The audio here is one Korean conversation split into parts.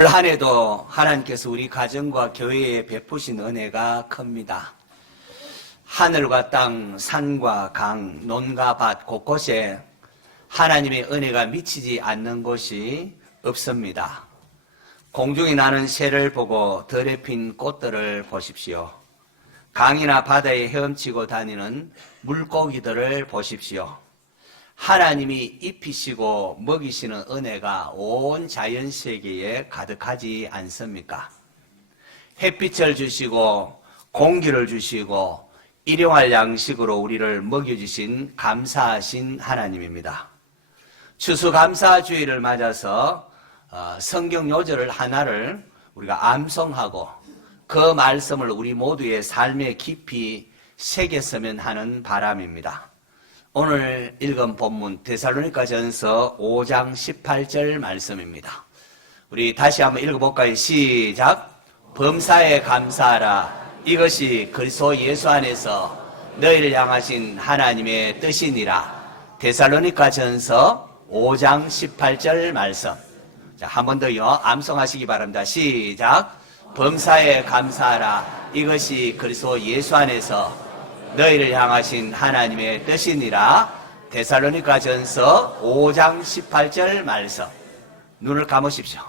올 한 해도 하나님께서 우리 가정과 교회에 베푸신 은혜가 큽니다. 하늘과 땅, 산과 강, 논과 밭 곳곳에 하나님의 은혜가 미치지 않는 곳이 없습니다. 공중에 나는 새를 보고 들에 핀 꽃들을 보십시오. 강이나 바다에 헤엄치고 다니는 물고기들을 보십시오. 하나님이 입히시고 먹이시는 은혜가 온 자연세계에 가득하지 않습니까? 햇빛을 주시고 공기를 주시고 일용할 양식으로 우리를 먹여주신 감사하신 하나님입니다. 추수감사주의를 맞아서 성경 요절을 하나를 우리가 암송하고 그 말씀을 우리 모두의 삶에 깊이 새겼으면 하는 바람입니다. 오늘 읽은 본문 데살로니가전서 5장 18절 말씀입니다. 우리 다시 한번 읽어볼까요? 시작. 범사에 감사하라. 이것이 그리스도 예수 안에서 너희를 향하신 하나님의 뜻이니라. 데살로니가전서 5장 18절 말씀. 자, 한 번 더요. 암송하시기 바랍니다. 시작. 범사에 감사하라. 이것이 그리스도 예수 안에서 너희를 향하신 하나님의 뜻이니라. 데살로니가전서 5장 18절 말씀. 눈을 감으십시오.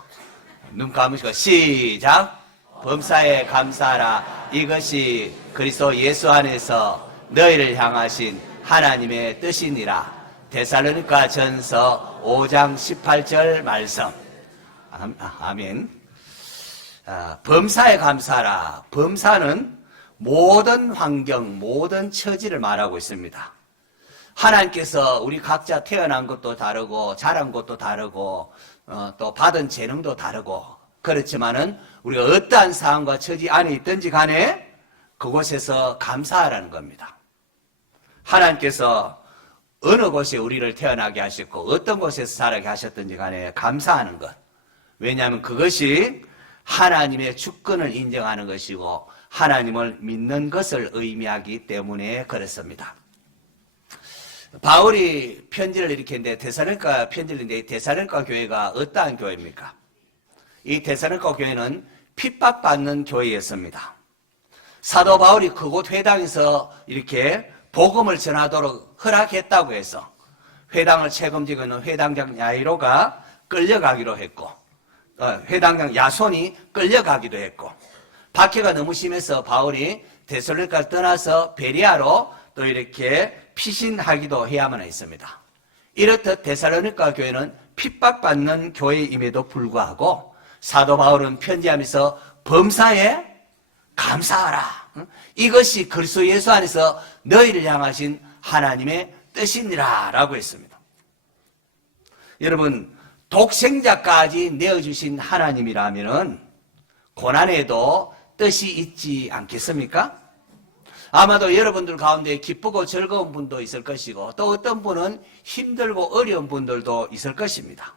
눈 감으시고 시작. 범사에 감사하라. 이것이 그리스도 예수 안에서 너희를 향하신 하나님의 뜻이니라. 데살로니가전서 5장 18절 말씀. 아멘. 범사에 감사하라. 범사는 모든 환경, 모든 처지를 말하고 있습니다. 하나님께서 우리 각자 태어난 것도 다르고 자란 것도 다르고 또 받은 재능도 다르고 그렇지만은 우리가 어떠한 상황과 처지 안에 있든지 간에 그곳에서 감사하라는 겁니다. 하나님께서 어느 곳에 우리를 태어나게 하셨고 어떤 곳에서 자라게 하셨든지 간에 감사하는 것. 왜냐하면 그것이 하나님의 주권을 인정하는 것이고 하나님을 믿는 것을 의미하기 때문에 그렇습니다. 바울이 편지를 이렇게 했는데 데살로니가 편지를 했는데 데살로니가 교회가 어떠한 교회입니까? 이 데살로니가 교회는 핍박받는 교회였습니다. 사도 바울이 그곳 회당에서 이렇게 복음을 전하도록 허락했다고 해서 회당을 책임지고 있는 회당장 야이로가 끌려가기로 했고 회당장 야손이 끌려가기도 했고 박해가 너무 심해서 바울이 데살로니가를 떠나서 베레아로 또 이렇게 피신하기도 해야만 했습니다. 이렇듯 데살로니가 교회는 핍박받는 교회임에도 불구하고 사도 바울은 편지하면서 범사에 감사하라. 이것이 그리스도 예수 안에서 너희를 향하신 하나님의 뜻이니라 라고 했습니다. 여러분, 독생자까지 내어주신 하나님이라면은 고난에도 뜻이 있지 않겠습니까? 아마도 여러분들 가운데 기쁘고 즐거운 분도 있을 것이고 또 어떤 분은 힘들고 어려운 분들도 있을 것입니다.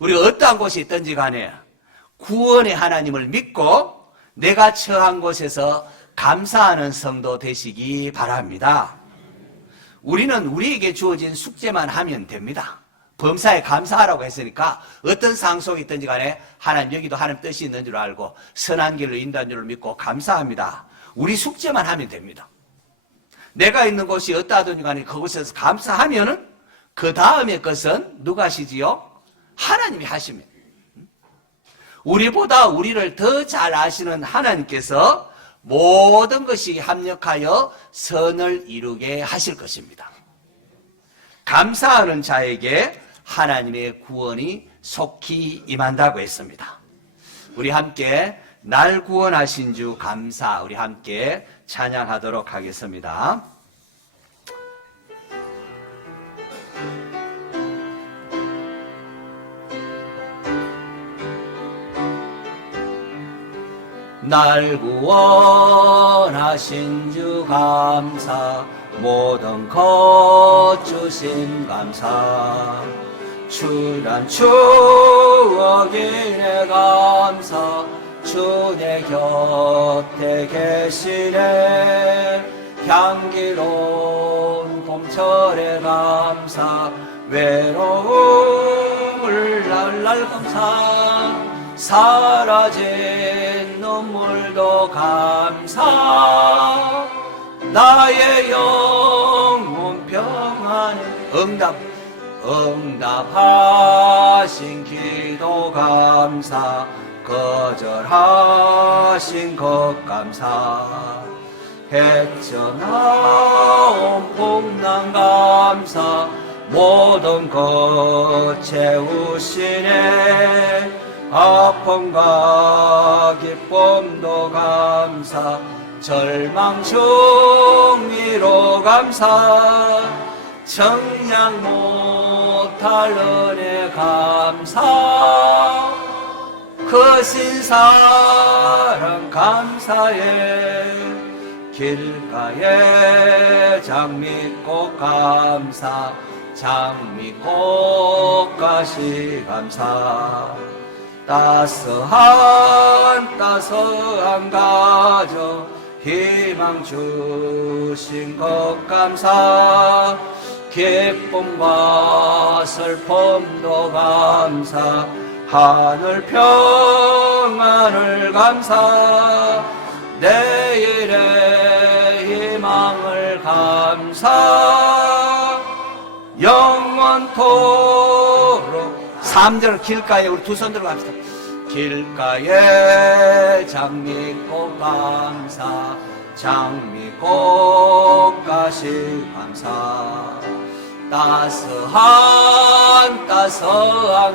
우리가 어떠한 곳에 있든지 간에 구원의 하나님을 믿고 내가 처한 곳에서 감사하는 성도 되시기 바랍니다. 우리는 우리에게 주어진 숙제만 하면 됩니다. 범사에 감사하라고 했으니까 어떤 상황 속에 있든지 간에 하나님 여기도 하나님 뜻이 있는 줄 알고 선한 길로 인도한 줄을 믿고 감사합니다. 우리 숙제만 하면 됩니다. 내가 있는 곳이 어떠하든지 간에 그곳에서 감사하면은 그 다음의 것은 누가 하시지요? 하나님이 하십니다. 우리보다 우리를 더 잘 아시는 하나님께서 모든 것이 합력하여 선을 이루게 하실 것입니다. 감사하는 자에게 하나님의 구원이 속히 임한다고 했습니다. 우리 함께 날 구원하신 주 감사, 우리 함께 찬양하도록 하겠습니다. 날 구원하신 주 감사, 모든 것 주신 감사, 출한 추억이네 감사, 주 내 곁에 계시네, 향기로운 봄철에 감사, 외로움을 날날 감사, 사라진 눈물도 감사 나의 영혼 평안에 응답하신 기도 감사 거절하신 것 감사 헤쳐나온 풍랑 감사 모든 것 채우시네 아픔과 기쁨도 감사 절망 중위로 감사 청량 못할 은혜 감사 크신 사랑 감사해 길가에 장미꽃 감사 장미꽃가시 감사 따스한 가정 희망 주신 것 감사 기쁨과 슬픔도 감사 하늘 평안을 감사 내일의 희망을 감사 영원토록 3절 길가에 우리 두 손 들어 갑시다. 길가에 장미꽃 감사 장미꽃가시 감사 따스한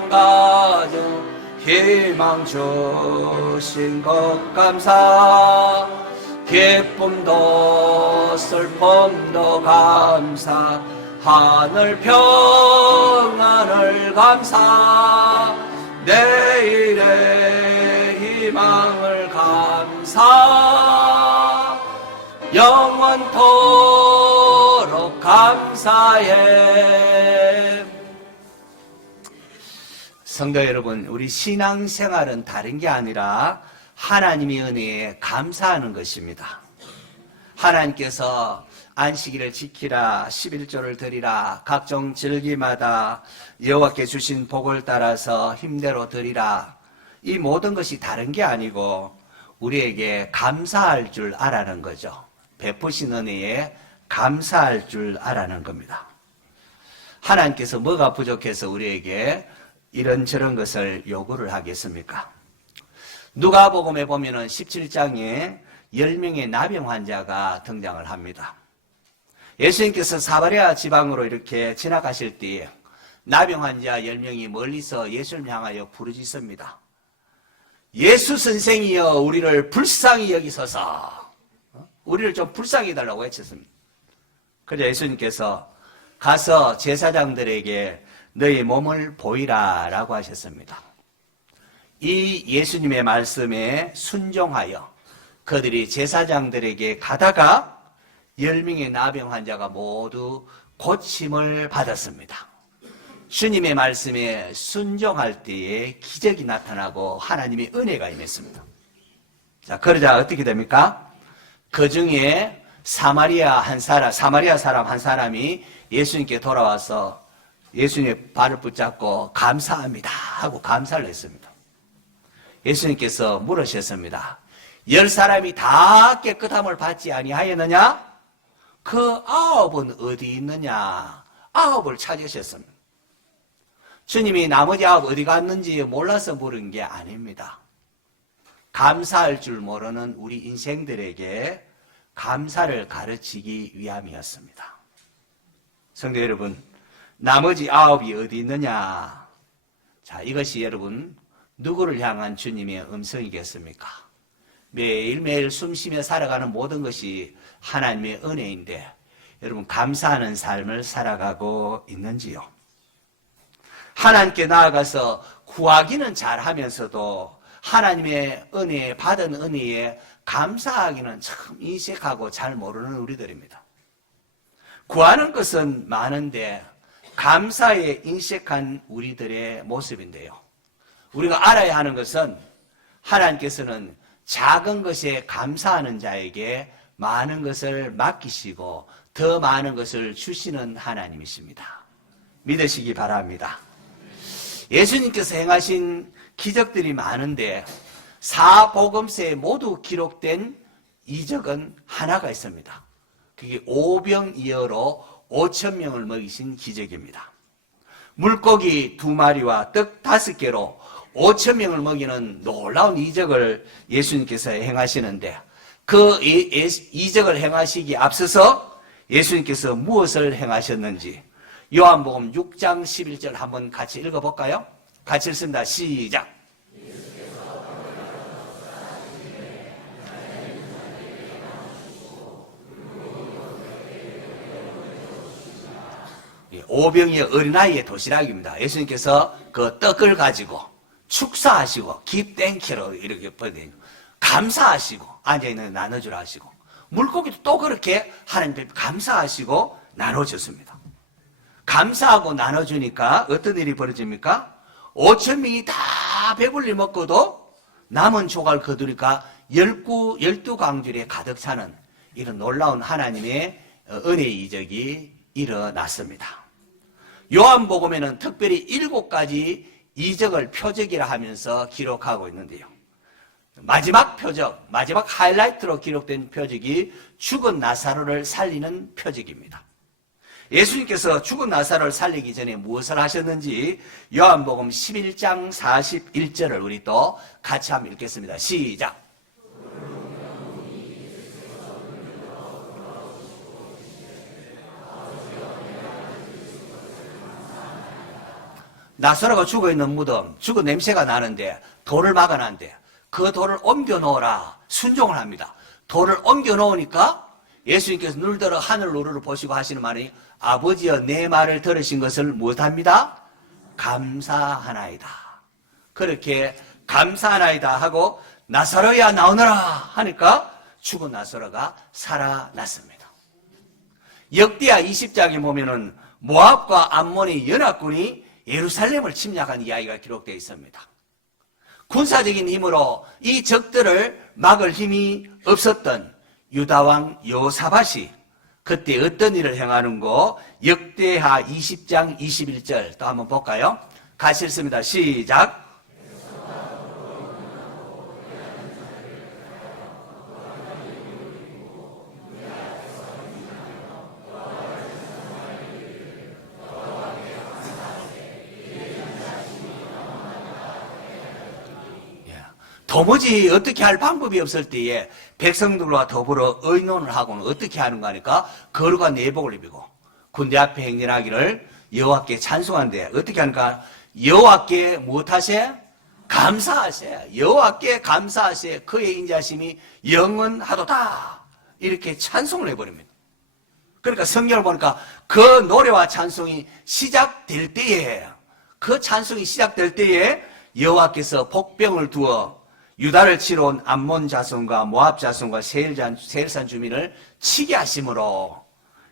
가정 희망 주신 것 감사 기쁨도 슬픔도 감사 하늘 평안을 감사 내일의 희망을 감사 영원토록 감사해. 성도 여러분, 우리 신앙생활은 다른 게 아니라 하나님의 은혜에 감사하는 것입니다. 하나님께서 안식일을 지키라, 11조를 드리라, 각종 절기마다 여호와께 주신 복을 따라서 힘대로 드리라. 이 모든 것이 다른 게 아니고 우리에게 감사할 줄 알아는 거죠. 베푸신 은혜에 감사할 줄 알아는 겁니다. 하나님께서 뭐가 부족해서 우리에게 이런저런 것을 요구를 하겠습니까? 누가복음에 보면은 17장에 10명의 나병 환자가 등장을 합니다. 예수님께서 사마리아 지방으로 이렇게 지나가실 때에 나병 환자 10명이 멀리서 예수를 향하여 부르짖습니다. 예수 선생이여 우리를 불쌍히 여기소서. 우리를 좀 불쌍히 해달라고 외쳤습니다. 그래서 예수님께서 가서 제사장들에게 너희 몸을 보이라 라고 하셨습니다. 이 예수님의 말씀에 순종하여 그들이 제사장들에게 가다가 10명의 나병 환자가 모두 고침을 받았습니다. 주님의 말씀에 순종할 때에 기적이 나타나고 하나님의 은혜가 임했습니다. 자, 그러자 어떻게 됩니까? 그 중에 사마리아 사람 한 사람이 예수님께 돌아와서 예수님의 발을 붙잡고 감사합니다 하고 감사를 했습니다. 예수님께서 물으셨습니다. 10사람이 다 깨끗함을 받지 아니하였느냐? 그 9은 어디 있느냐? 9을 찾으셨습니다. 주님이 나머지 9 어디 갔는지 몰라서 물은 게 아닙니다. 감사할 줄 모르는 우리 인생들에게 감사를 가르치기 위함이었습니다. 성도 여러분, 나머지 9이 어디 있느냐? 자, 이것이 여러분 누구를 향한 주님의 음성이겠습니까? 매일매일 숨쉬며 살아가는 모든 것이 하나님의 은혜인데 여러분 감사하는 삶을 살아가고 있는지요? 하나님께 나아가서 구하기는 잘하면서도 하나님의 은혜에 받은 은혜에 감사하기는 참 인색하고 잘 모르는 우리들입니다. 구하는 것은 많은데 감사에 인색한 우리들의 모습인데요. 우리가 알아야 하는 것은 하나님께서는 작은 것에 감사하는 자에게 많은 것을 맡기시고 더 많은 것을 주시는 하나님이십니다. 믿으시기 바랍니다. 예수님께서 행하신 기적들이 많은데 사복음서에 모두 기록된 이적은 하나가 있습니다. 그게 오병이어로 5,000명을 먹이신 기적입니다. 물고기 2마리와 떡 5개로 5,000명을 먹이는 놀라운 이적을 예수님께서 행하시는데 그 이적을 행하시기에 앞서서 예수님께서 무엇을 행하셨는지 요한복음 6장 11절 한번 같이 읽어볼까요? 같이 읽습니다. 시작. 오병이어 어린아이의 도시락입니다. 예수님께서 그 떡을 가지고 축사하시고 give thank you로 이렇게 보내요. 감사하시고 앉아있는 나눠주라 하시고 물고기도 또 그렇게 하나님 감사하시고 나눠줬습니다. 감사하고 나눠주니까 어떤 일이 벌어집니까? 5,000명이 다 배불리 먹고도 남은 조각을 거두니까 12광줄에 가득 차는 이런 놀라운 하나님의 은혜의 이적이 일어났습니다. 요한복음에는 특별히 7가지 이적을 표적이라 하면서 기록하고 있는데요. 마지막 표적, 마지막 하이라이트로 기록된 표적이 죽은 나사로를 살리는 표적입니다. 예수님께서 죽은 나사로를 살리기 전에 무엇을 하셨는지 요한복음 11장 41절을 우리 또 같이 한번 읽겠습니다. 시작. 나사로가 죽어있는 무덤, 죽은 냄새가 나는데 돌을 막아놨는데 그 돌을 옮겨 놓으라 순종을 합니다. 돌을 옮겨 놓으니까 예수님께서 눈을 하늘 우르르 보시고 하시는 말이 아버지여 내 말을 들으신 것을 무엇합니다? 감사하나이다. 그렇게 감사하나이다 하고 나사로야 나오너라 하니까 죽은 나사로가 살아났습니다. 역대하 20장에 보면은 모압과 암몬의 연합군이 예루살렘을 침략한 이야기가 기록되어 있습니다. 군사적인 힘으로 이 적들을 막을 힘이 없었던 유다왕 여호사밧이 그때 어떤 일을 행하는고 역대하 20장 21절 또 한번 볼까요? 같이 읽습니다. 시작. 도무지 어떻게 할 방법이 없을 때에 백성들과 더불어 의논을 하고는 어떻게 하는가 하니까 거룩한 내복을 입히고 군대 앞에 행진하기를 여호와께 찬송한데 어떻게 하는가? 여호와께 무엇하세? 감사하세. 여호와께 감사하세. 그의 인자심이 영원하도다. 이렇게 찬송을 해버립니다. 그러니까 성경을 보니까 그 노래와 찬송이 시작될 때에 그 찬송이 시작될 때에 여호와께서 복병을 두어 유다를 치러 온 암몬 자손과 모압 자손과 세일산 주민을 치게 하심으로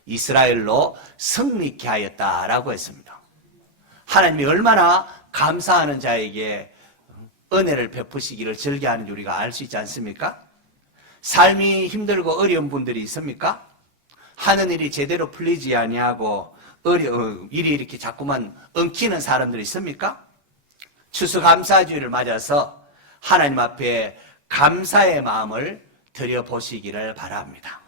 이스라엘로 승리케 하였다라고 했습니다. 하나님이 얼마나 감사하는 자에게 은혜를 베푸시기를 즐겨하는지 우리가 알 수 있지 않습니까? 삶이 힘들고 어려운 분들이 있습니까? 하는 일이 제대로 풀리지 아니하고 일이 이렇게 자꾸만 엉키는 사람들이 있습니까? 추수감사주의를 맞아서 하나님 앞에 감사의 마음을 드려보시기를 바랍니다.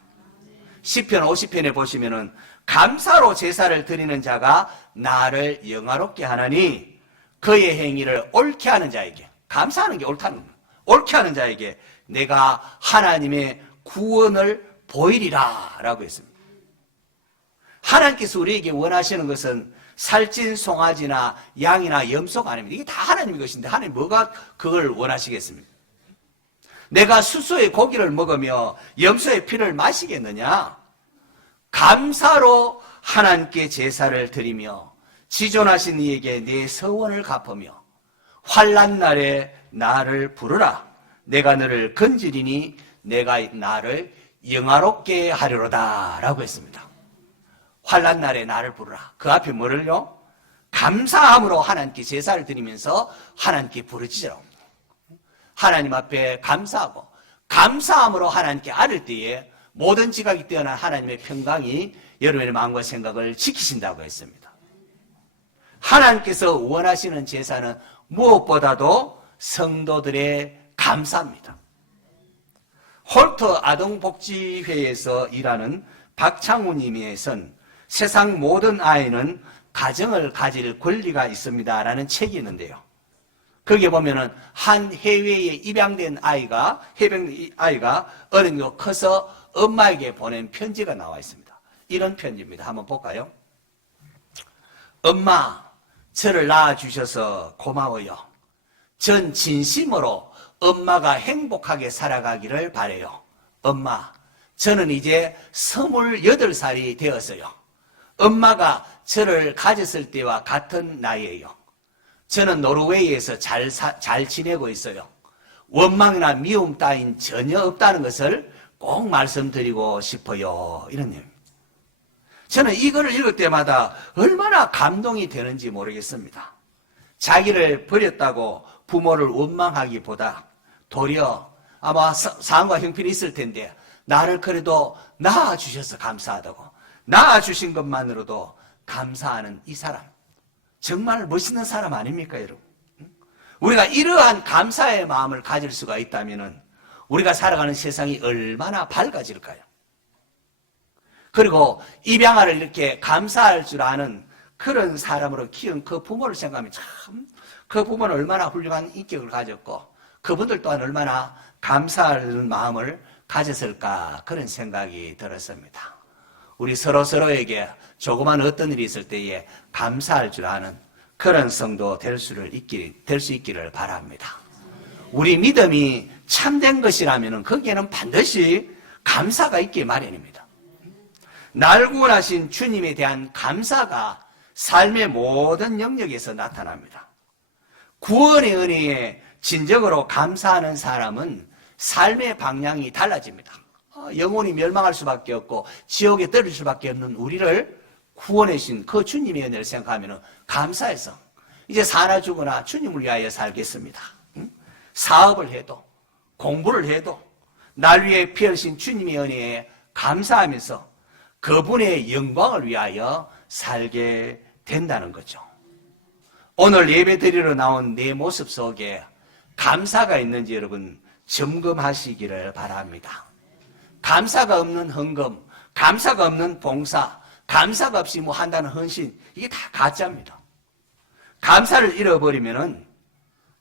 시편 50편에 보시면은 감사로 제사를 드리는 자가 나를 영화롭게 하나니 그의 행위를 옳게 하는 자에게 감사하는 게 옳다는 겁니다. 옳게 하는 자에게 내가 하나님의 구원을 보이리라 라고 했습니다. 하나님께서 우리에게 원하시는 것은 살찐 송아지나 양이나 염소가 아닙니다. 이게 다 하나님의 것인데 하나님 뭐가 그걸 원하시겠습니까? 내가 수소의 고기를 먹으며 염소의 피를 마시겠느냐? 감사로 하나님께 제사를 드리며 지존하신 이에게 내 서원을 갚으며 환난 날에 나를 부르라. 내가 너를 건지리니 내가 나를 영화롭게 하리로다 라고 했습니다. 환난 날에 나를 부르라. 그 앞에 뭐를요? 감사함으로 하나님께 제사를 드리면서 하나님께 부르짖으라. 하나님 앞에 감사하고 감사함으로 하나님께 아를 때에 모든 지각이 뛰어난 하나님의 평강이 여러분의 마음과 생각을 지키신다고 했습니다. 하나님께서 원하시는 제사는 무엇보다도 성도들의 감사입니다. 홀터 아동복지회에서 일하는 박창우님께서는 세상 모든 아이는 가정을 가질 권리가 있습니다 라는 책이 있는데요. 거기에 보면은 한 해외에 입양된 아이가 어느 정도 커서 엄마에게 보낸 편지가 나와 있습니다. 이런 편지입니다. 한번 볼까요? 엄마, 저를 낳아주셔서 고마워요. 전 진심으로 엄마가 행복하게 살아가기를 바라요. 엄마, 저는 이제 28살이 되었어요. 엄마가 저를 가졌을 때와 같은 나이에요. 저는 노르웨이에서 잘 지내고 있어요. 원망이나 미움 따윈 전혀 없다는 것을 꼭 말씀드리고 싶어요. 이런 내용. 저는 이거를 읽을 때마다 얼마나 감동이 되는지 모르겠습니다. 자기를 버렸다고 부모를 원망하기보다 도리어 아마 상과 형편이 있을 텐데 나를 그래도 낳아주셔서 감사하다고, 낳아주신 것만으로도 감사하는 이 사람, 정말 멋있는 사람 아닙니까, 여러분? 우리가 이러한 감사의 마음을 가질 수가 있다면 우리가 살아가는 세상이 얼마나 밝아질까요? 그리고 입양아를 이렇게 감사할 줄 아는 그런 사람으로 키운 그 부모를 생각하면 참, 그 부모는 얼마나 훌륭한 인격을 가졌고 그분들 또한 얼마나 감사하는 마음을 가졌을까, 그런 생각이 들었습니다. 우리 서로에게 조그만 어떤 일이 있을 때에 감사할 줄 아는 그런 성도 될 수 있기를 바랍니다. 우리 믿음이 참된 것이라면 거기에는 반드시 감사가 있기 마련입니다. 날 구원하신 주님에 대한 감사가 삶의 모든 영역에서 나타납니다. 구원의 은혜에 진정으로 감사하는 사람은 삶의 방향이 달라집니다. 영혼이 멸망할 수밖에 없고 지옥에 떨어질 수밖에 없는 우리를 구원해 주신 그 주님의 은혜를 생각하면 감사해서 이제 사나 죽으나 주님을 위하여 살겠습니다. 사업을 해도 공부를 해도 날 위해 피하신 주님의 은혜에 감사하면서 그분의 영광을 위하여 살게 된다는 거죠. 오늘 예배 드리러 나온 내 모습 속에 감사가 있는지 여러분 점검하시기를 바랍니다. 감사가 없는 헌금, 감사가 없는 봉사, 감사가 없이 뭐 한다는 헌신, 이게 다 가짜입니다. 감사를 잃어버리면은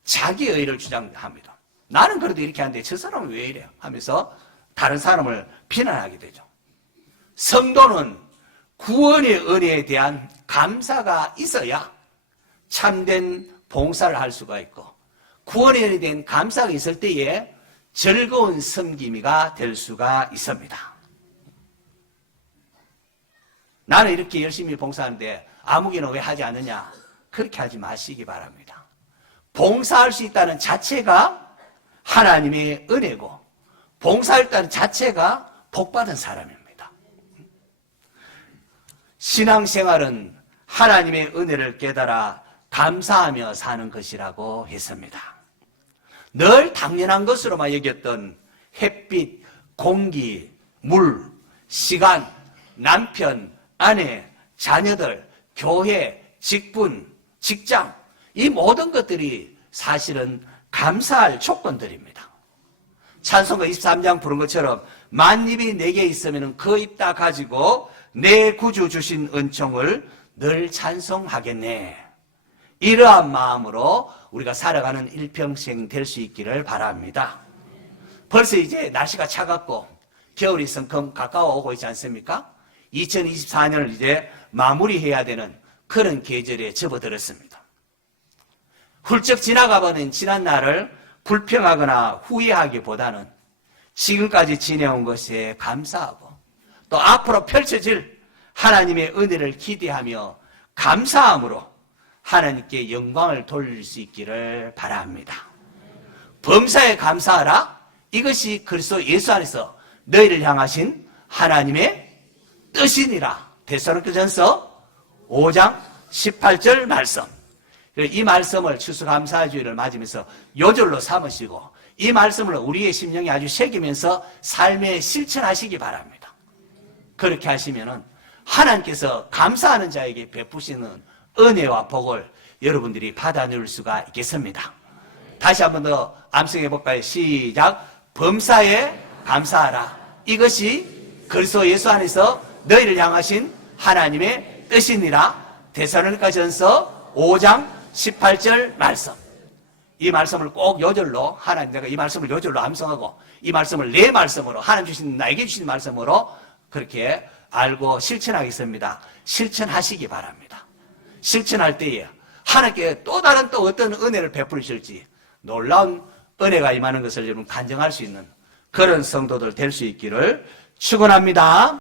자기 의를 주장합니다. 나는 그래도 이렇게 하는데 저 사람은 왜 이래? 하면서 다른 사람을 비난하게 되죠. 성도는 구원의 은혜에 대한 감사가 있어야 참된 봉사를 할 수가 있고, 구원의 은혜에 대한 감사가 있을 때에 즐거운 섬김이가 될 수가 있습니다. 나는 이렇게 열심히 봉사하는데 아무개는 왜 하지 않느냐? 그렇게 하지 마시기 바랍니다. 봉사할 수 있다는 자체가 하나님의 은혜고, 봉사했다는 자체가 복받은 사람입니다. 신앙생활은 하나님의 은혜를 깨달아 감사하며 사는 것이라고 했습니다. 늘 당연한 것으로만 여겼던 햇빛, 공기, 물, 시간, 남편, 아내, 자녀들, 교회, 직분, 직장, 이 모든 것들이 사실은 감사할 조건들입니다. 찬송가 23장 부른 것처럼 만입이 내게 있으면 그 입 다 가지고 내 구주 주신 은총을 늘 찬송하겠네. 이러한 마음으로 우리가 살아가는 일평생 될 수 있기를 바랍니다. 벌써 이제 날씨가 차갑고 겨울이 성큼 가까워 오고 있지 않습니까? 2024년을 이제 마무리해야 되는 그런 계절에 접어들었습니다. 훌쩍 지나가버린 지난 날을 불평하거나 후회하기보다는 지금까지 지내온 것에 감사하고 또 앞으로 펼쳐질 하나님의 은혜를 기대하며 감사함으로 하나님께 영광을 돌릴 수 있기를 바랍니다. 범사에 감사하라. 이것이 그리스도 예수 안에서 너희를 향하신 하나님의 뜻이니라. 데살로니가전서 5장 18절 말씀. 이 말씀을 추수감사주의를 맞으면서 요절로 삼으시고 이 말씀을 우리의 심령에 아주 새기면서 삶에 실천하시기 바랍니다. 그렇게 하시면은 하나님께서 감사하는 자에게 베푸시는 은혜와 복을 여러분들이 받아낼 수가 있겠습니다. 다시 한 번 더 암송해 볼까요? 시작. 범사에 감사하라. 이것이 그리스도 예수 안에서 너희를 향하신 하나님의 뜻이니라. 데살로니가전서 5장 18절 말씀. 이 말씀을 꼭 요절로, 하나님, 내가 이 말씀을 요절로 암송하고 이 말씀을 내 말씀으로, 하나님 주신, 나에게 주신 말씀으로 그렇게 알고 실천하겠습니다. 실천하시기 바랍니다. 실천할 때에 하나님께 또 다른 또 어떤 은혜를 베풀으실지 놀라운 은혜가 임하는 것을 여러분 간증할 수 있는 그런 성도들 될 수 있기를 축원합니다.